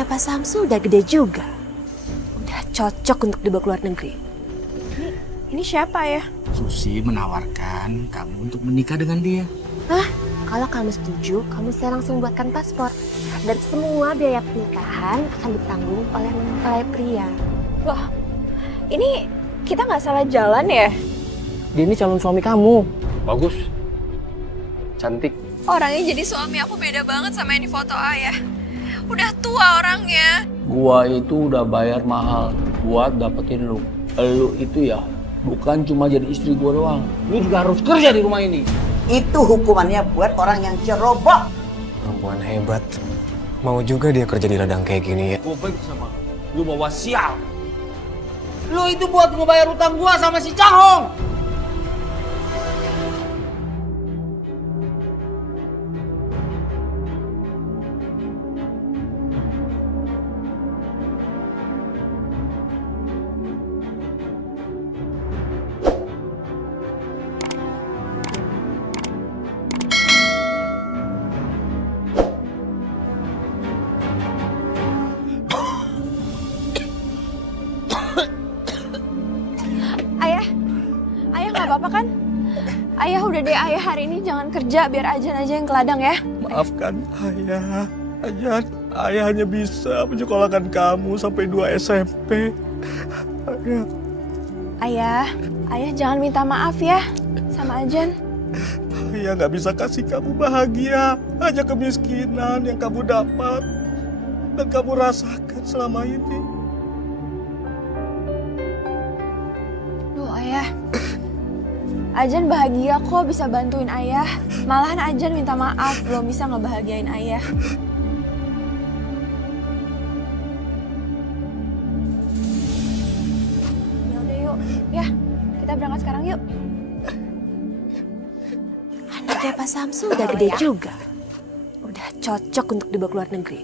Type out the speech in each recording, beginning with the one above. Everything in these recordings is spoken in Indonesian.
Anaknya Pak Samsul udah gede juga. Udah cocok untuk dibawa ke luar negeri. Ini siapa ya? Susi menawarkan kamu untuk menikah dengan dia. Hah? Kalau kamu setuju, kamu bisa langsung buatkan paspor. Dan semua biaya pernikahan akan ditanggung oleh mempelai pria. Wah, ini kita nggak salah jalan ya? Dia ini calon suami kamu. Bagus. Cantik. Orangnya jadi suami aku beda banget sama yang di foto ayah. Udah tua orangnya. Gua itu udah bayar mahal buat dapetin lu. Lu itu ya bukan cuma jadi istri gua doang. Lu juga harus kerja di rumah ini. Itu hukumannya buat orang yang ceroboh. Perempuan hebat. Mau juga dia kerja di ladang kayak gini ya. Gua benci sama lu. Lu bawa sial. Lu itu buat ngebayar utang gua sama si Cahong. Ayah nggak apa-apa kan? Ayah udah deh, ayah hari ini jangan kerja, biar Ajan aja yang ke ladang ya. Maafkan ayah, Ajan. Ayah hanya bisa menyekolahkan kamu sampai 2 SMP. Ayah jangan minta maaf ya sama Ajan. Ayah nggak bisa kasih kamu bahagia. Hanya kemiskinan yang kamu dapat dan kamu rasakan selama ini. Duh ayah, Ajan bahagia kok bisa bantuin ayah. Malahan Ajan minta maaf belum bisa ngebahagiain ayah. Ya udah yuk, ya kita berangkat sekarang yuk. Anaknya Pak Samsul udah gede juga. Udah cocok untuk dibawa ke luar negeri.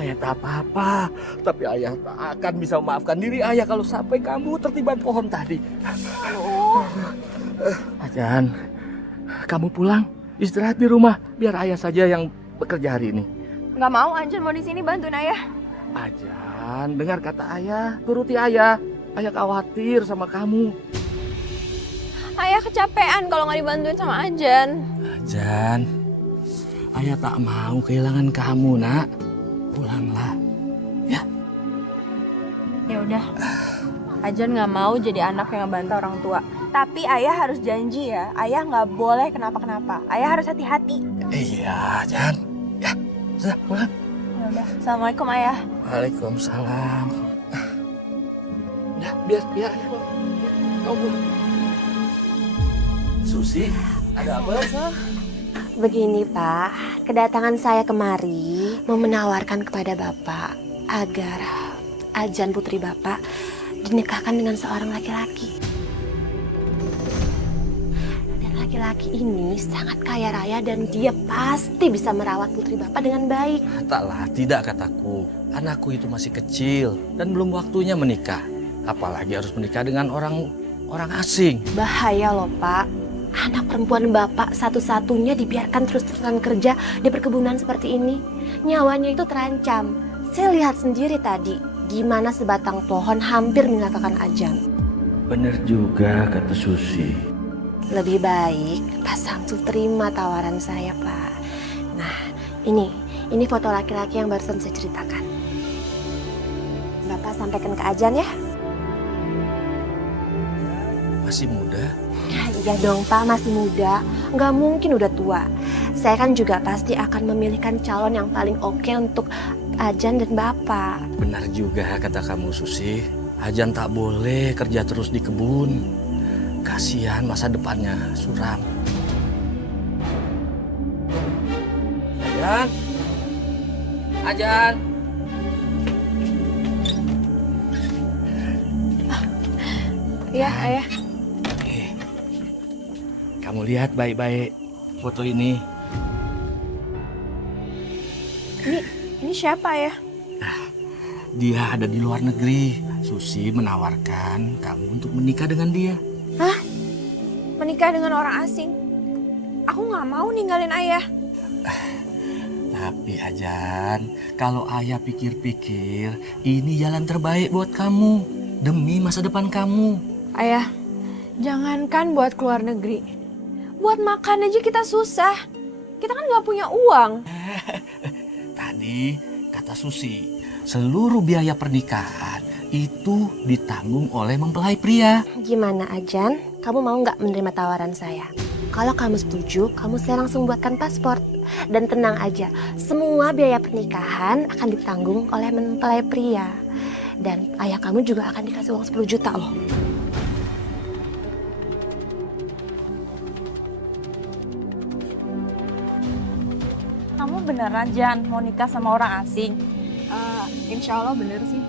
Ayah tak apa-apa, tapi ayah tak akan bisa memaafkan diri ayah kalau sampai kamu tertiban pohon tadi. Ajan, kamu pulang, istirahat di rumah, biar ayah saja yang bekerja hari ini. Nggak mau, Ajan mau di sini bantuin ayah. Ajan, dengar kata ayah, turuti ayah. Ayah khawatir sama kamu. Ayah kecapean kalau nggak dibantuin sama Ajan. Ajan, ayah tak mau kehilangan kamu, nak. Pulanglah. Ya. Ya udah, Ajan nggak mau jadi anak yang ngebantah orang tua. Tapi ayah harus janji ya, ayah nggak boleh kenapa-kenapa. Ayah harus hati-hati. Iya, Ajan. Ya, sudah pulang. Ya udah, assalamualaikum ayah. Waalaikumsalam. Udah, biar ayah pulang. Kamu pulang. Susi, ada apa? Begini Pak, kedatangan saya kemari mau menawarkan kepada Bapak agar Ajan putri Bapak dinikahkan dengan seorang laki-laki. Dan laki-laki ini sangat kaya raya dan dia pasti bisa merawat putri Bapak dengan baik. Taklah, tidak kataku. Anakku itu masih kecil dan belum waktunya menikah. Apalagi harus menikah dengan orang asing. Bahaya loh Pak. Anak perempuan Bapak satu-satunya dibiarkan terus-terusan kerja di perkebunan seperti ini. Nyawanya itu terancam. Saya lihat sendiri tadi gimana sebatang pohon hampir menyelakakan Ajan. Bener juga kata Susi. Lebih baik Pak Samsul terima tawaran saya Pak. Nah ini foto laki-laki yang barusan saya ceritakan. Bapak sampaikan ke Ajan ya. Masih muda. Iya dong Pak, masih muda, nggak mungkin udah tua. Saya kan juga pasti akan memilihkan calon yang paling oke untuk Ajan dan Bapak. Benar juga kata kamu Susi. Ajan tak boleh kerja terus di kebun. Kasihan masa depannya suram. Ajan. Ajan. Iya ayah. Kamu lihat baik-baik foto ini. Ini siapa ya? Dia ada di luar negeri. Susi menawarkan kamu untuk menikah dengan dia. Menikah dengan orang asing? Aku nggak mau ninggalin ayah. Tapi Ajan, kalau ayah pikir-pikir, ini jalan terbaik buat kamu. Demi masa depan kamu. Ayah, jangankan buat keluar negeri. Buat makan aja kita susah. Kita kan nggak punya uang. Tadi kata Susi, seluruh biaya pernikahan itu ditanggung oleh mempelai pria. Gimana Ajan? Kamu mau nggak menerima tawaran saya? Kalau kamu setuju, kamu saya langsung buatkan paspor. Dan tenang aja, semua biaya pernikahan akan ditanggung oleh mempelai pria. Dan ayah kamu juga akan dikasih uang 10 juta loh. Kamu beneran Jan mau nikah sama orang asing? Insya Allah bener sih.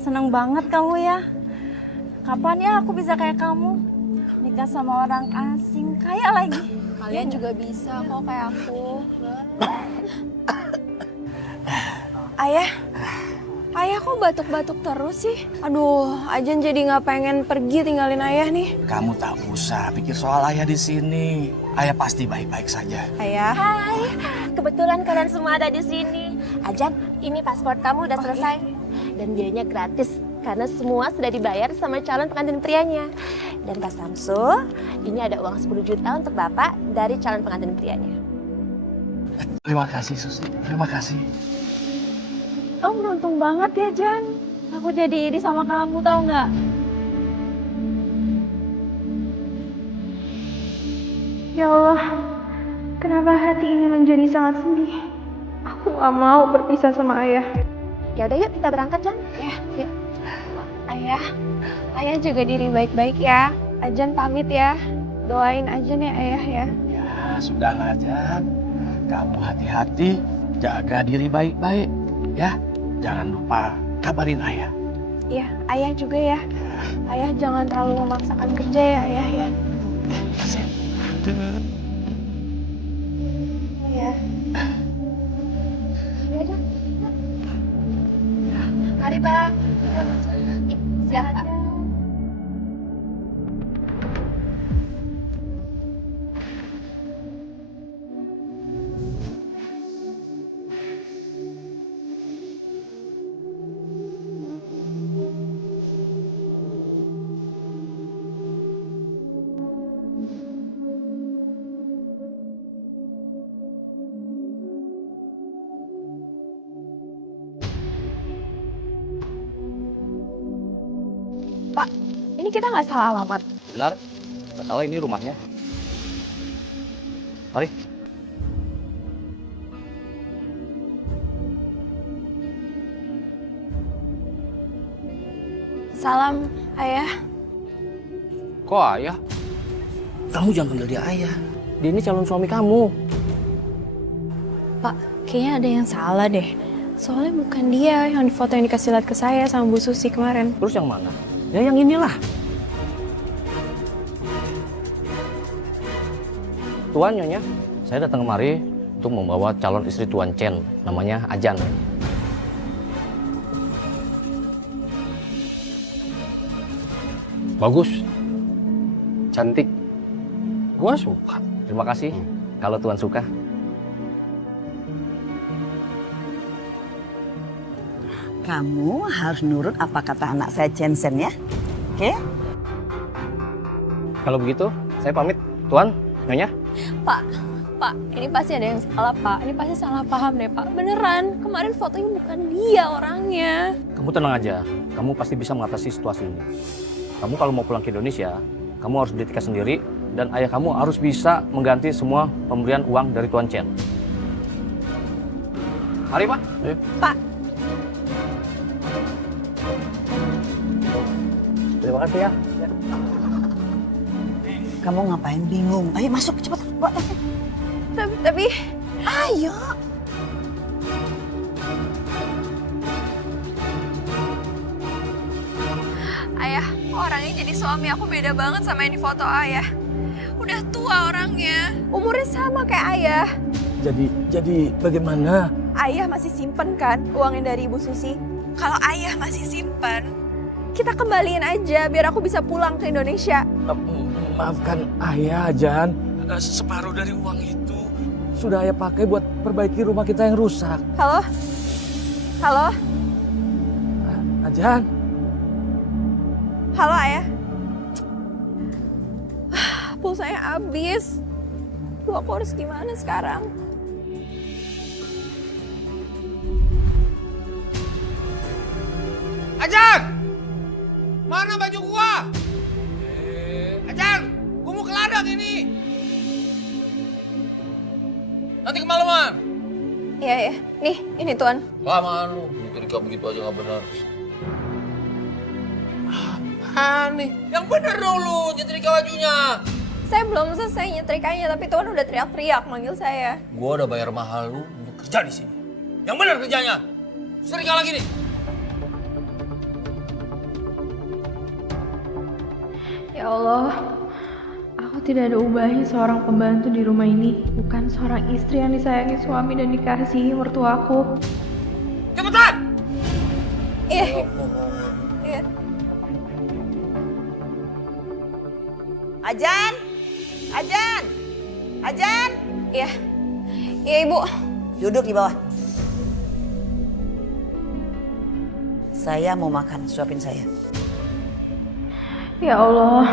Seneng banget kamu ya. Kapan ya aku bisa kayak kamu? Nikah sama orang asing, kaya lagi. Kalian juga bisa kok kayak aku. Ayah kok batuk-batuk terus sih? Aduh, Ajan jadi nggak pengen pergi tinggalin ayah nih. Kamu tak usah pikir soal ayah di sini. Ayah pasti baik-baik saja. Ayah. Hai, kebetulan kalian semua ada di sini. Ajan, ini paspor kamu udah selesai. Dan biayanya gratis karena semua sudah dibayar sama calon pengantin prianya. Dan Pak Samsul, ini ada uang 10 juta untuk Bapak dari calon pengantin prianya. Terima kasih Susi, terima kasih. Kamu beruntung banget ya Jan. Aku jadi iri sama kamu tau nggak? Ya Allah, kenapa hati ini menjadi sangat sedih? Aku gak mau berpisah sama ayah. Ya udah yuk kita berangkat, Jan. Ya, yuk. Ayah jaga diri baik-baik ya. Ajan pamit ya. Doain Ajan ya ayah ya. Ya sudahlah Jan, kamu hati-hati, jaga diri baik-baik ya. Jangan lupa kabarin ayah. Iya, ayah juga ya. Ayah jangan terlalu memaksakan kerja ya ayah ya. Ya. Mari, Pak. Silakan. Pak, ini kita nggak salah alamat. Benar? Nggak salah ini rumahnya. Mari. Salam, ayah. Kok ayah? Kamu jangan panggil dia ayah. Dia ini calon suami kamu. Pak, kayaknya ada yang salah deh. Soalnya bukan dia yang foto yang dikasih lihat ke saya sama Bu Susi kemarin. Terus yang mana? Ya yang inilah. Tuan Nyonya, saya datang kemari untuk membawa calon istri Tuan Chen, namanya Ajan. Bagus. Cantik. Gua suka. Terima kasih. Kalau Tuan suka. Kamu harus nurut apa kata anak saya Jensen ya. Oke? Kalau begitu, saya pamit. Tuan, Nyonya. Pak, ini pasti ada yang salah, Pak. Ini pasti salah paham deh, Pak. Beneran, kemarin fotonya bukan dia orangnya. Kamu tenang aja. Kamu pasti bisa mengatasi situasi ini. Kamu kalau mau pulang ke Indonesia, kamu harus beli tiket sendiri dan ayah kamu harus bisa mengganti semua pemberian uang dari Tuan Chen. Mari, Pak. Ayo. Pak. Terima kasih ya. Kamu ngapain bingung? Ayo masuk cepat, bawa tasnya. Tapi Ayo. ayah, orangnya jadi suami aku beda banget sama yang di foto ayah. Udah tua orangnya, umurnya sama kayak ayah. Jadi bagaimana? Ayah masih simpen kan uangnya dari Ibu Susi? Kalau ayah masih simpen, kita kembaliin aja biar aku bisa pulang ke Indonesia. Maafkan ayah, Jan. Separuh dari uang itu sudah ayah pakai buat perbaiki rumah kita yang rusak. Halo? Halo? Jan. Halo ayah? Pulsanya habis. Duh, aku harus gimana sekarang? Ajan! Mana baju gua? Ajan! Gua mau ke ladang ini. Nanti kemalaman. Iya ya. Nih, ini Tuan. Lamaan lu. Nyetrika begitu aja gak benar. Nih, yang bener dong lu nyetrika bajunya. Saya belum selesai nyetrikanya, tapi Tuan udah teriak-teriak manggil saya. Gua udah bayar mahal lu untuk kerja di sini. Yang bener kerjanya. Setrika lagi nih. Ya Allah, aku tidak ada ubahnya seorang pembantu di rumah ini. Bukan seorang istri yang disayangi suami dan dikasihi mertuaku. Cepetan! Iya. Iya. Ajan! Ajan! Ajan! Iya. Iya, Ibu. Duduk di bawah. Saya mau makan, suapin saya. Ya Allah,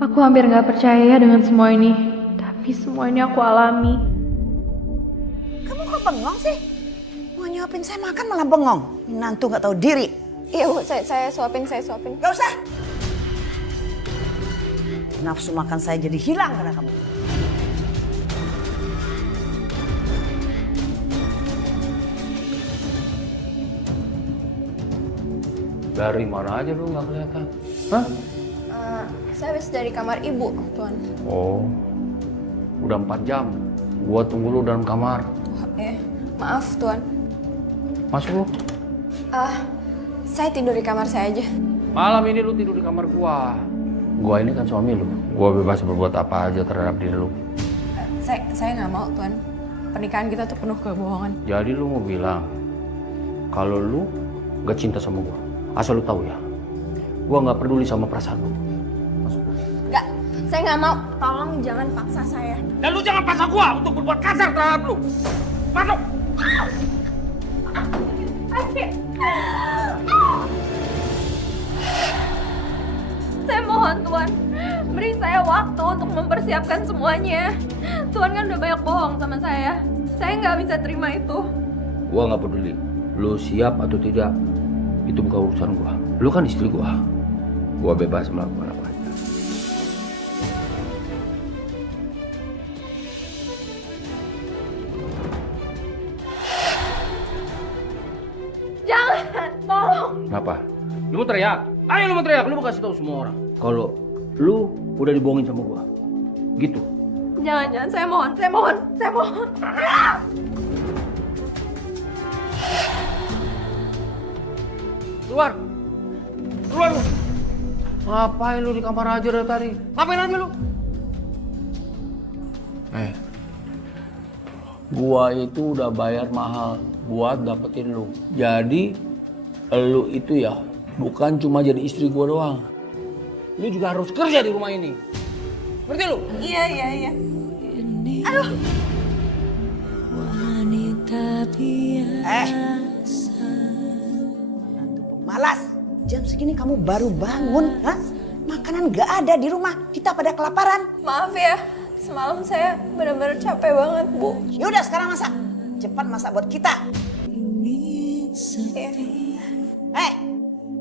aku hampir gak percaya dengan semua ini. Tapi semua ini aku alami. Kamu kok bengong sih? Mau nyuapin saya makan malah bengong. Menantu gak tahu diri. Iya, Bu. Saya suapin. Gak usah. Nafsu makan saya jadi hilang karena kamu. Dari mana aja lu nggak kelihatan? Hah? Saya habis dari kamar Ibu, Tuan. Oh, udah 4 jam. Gua tunggu lu dalam kamar. Maaf, Tuan. Masuk lu. Saya tidur di kamar saya aja. Malam ini lu tidur di kamar gua. Gua ini kan suami lu. Gua bebas berbuat apa aja terhadap diri lu. Saya nggak mau, Tuan. Pernikahan kita tuh penuh kebohongan. Jadi lu mau bilang kalau lu gak cinta sama gua. Asal lu tahu ya, gua nggak peduli sama perasaan lu. Masuk. Nggak, saya nggak mau. Tolong jangan paksa saya. Dan lu jangan paksa gua untuk berbuat kasar terhadap lu. Masuk! Saya mohon, Tuan. Beri saya waktu untuk mempersiapkan semuanya. Tuan kan udah banyak bohong sama saya. Saya nggak bisa terima itu. Gua nggak peduli. Lu siap atau tidak, itu bukan urusan gua. Lu kan istri gua. Gua bebas melakukan apa aja. Jangan, tolong. Kenapa? Lu mau teriak? Ayo lu mau teriak, lu mau kasih tahu semua orang. Kalau lu udah dibohongin sama gua. Gitu. Jangan, saya mohon. Keluar lu. Ngapain lu di kamar aja dari tadi? Ngapain aja lu? Gua itu udah bayar mahal buat dapetin lu. Jadi lu itu ya bukan cuma jadi istri gua doang. Lu juga harus kerja di rumah ini. Ngerti lu? Iya. Aduh. Menantu pemalas. Jam segini kamu baru bangun, hah? Makanan gak ada di rumah. Kita pada kelaparan. Maaf ya, semalam saya benar-benar capek banget, Bu. Yaudah sekarang masak. Cepat masak buat kita. Iya.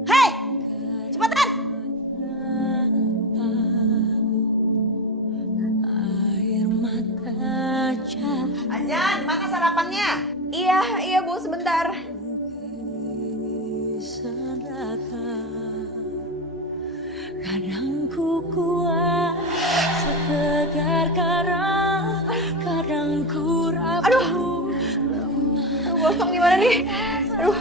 Hei, cepetan. Ajan, mana sarapannya? Iya Bu, sebentar. Kadang ku kuat setegar karang, kadang ku rapuh. Aduh, gosong gimana nih? Aduh.